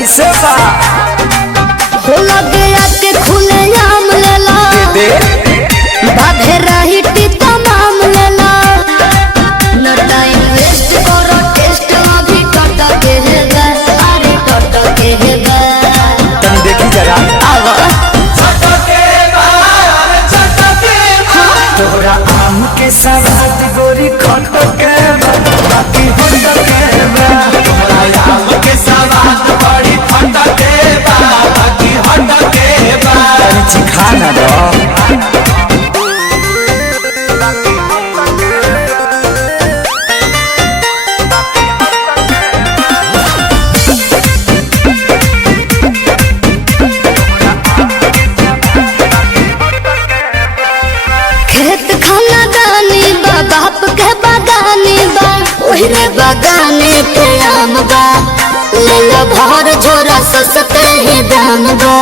कैसे बा हो लगे आके खुले आम लेला दे बाधे रही तमाम लेला न टाइम वेस्ट करो टेस्ट अभी टट के है अरे टट के है तुम देखी जरा आवा तोरा आम के सवाद गोरी खट के बा बाकी होट के बा तोरा आम के सवाद बड़ी खट के बा बाकी हट के बा तनी चिखा ना दो खेत खाना दानी बा बाप के बागानी बा ओहरे बागाने पे आम बा ले लो भर झोरा सस्ते ही दाम बा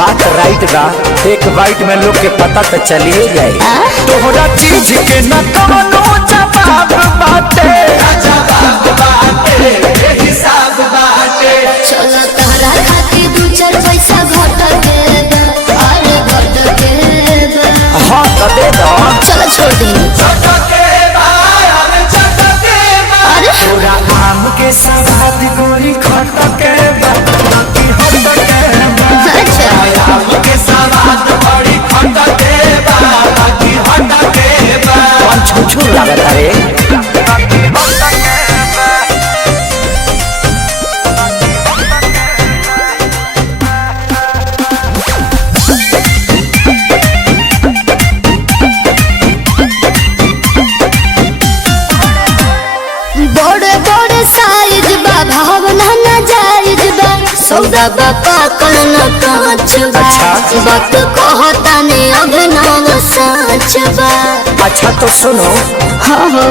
बात राइट बा एक बाइट में लोग के पता तो चलिए जाए तोहरा चीज के न कवनो जवाब बाटे जवाब बाटे हिसाब बाटे चलो तहरा खाती दू चार पैसा घट के बा अरे घट के बा हाँ तो दे दो चलो छोड़ दी छट के बा अरे छट के बा अरे तोरा आम के सवाद गोरी खट के बा बाकी होट के बा अच्छा आम के सवाद बड़ी खट के बा बाकी हट के बा कौन छुछू लागत रे बड़े बड़े साइज बा भावना ना जायज बा सौदा बा पाकल न कांच बा अच्छा। वक्त कहता ने अभिनव सच बा अच्छा तो सुनो हाँ हो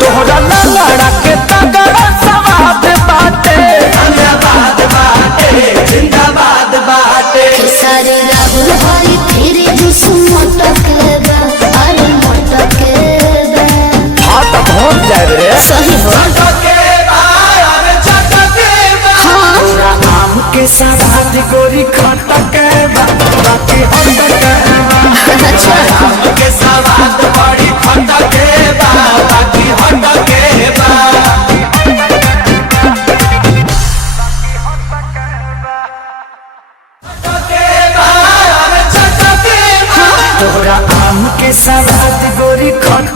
तोहरा लड़ा के तगड़ा सवाद बाटे धन्यवाद बाटे जिंदाबाद बाटे सारे राहुल भाई फिर जुस मटक बा अरे मटक बा हाँ तो पहुँच जाए रे सही हो छट के बा अरे छट के बा हाँ तोरा आम के सवाद गोरी खट के बा बाकी होट के बा अच्छा आम के सवाद बड़ी खट के बा बाकी हट के बा तोरा आम के सवाद गोरी खट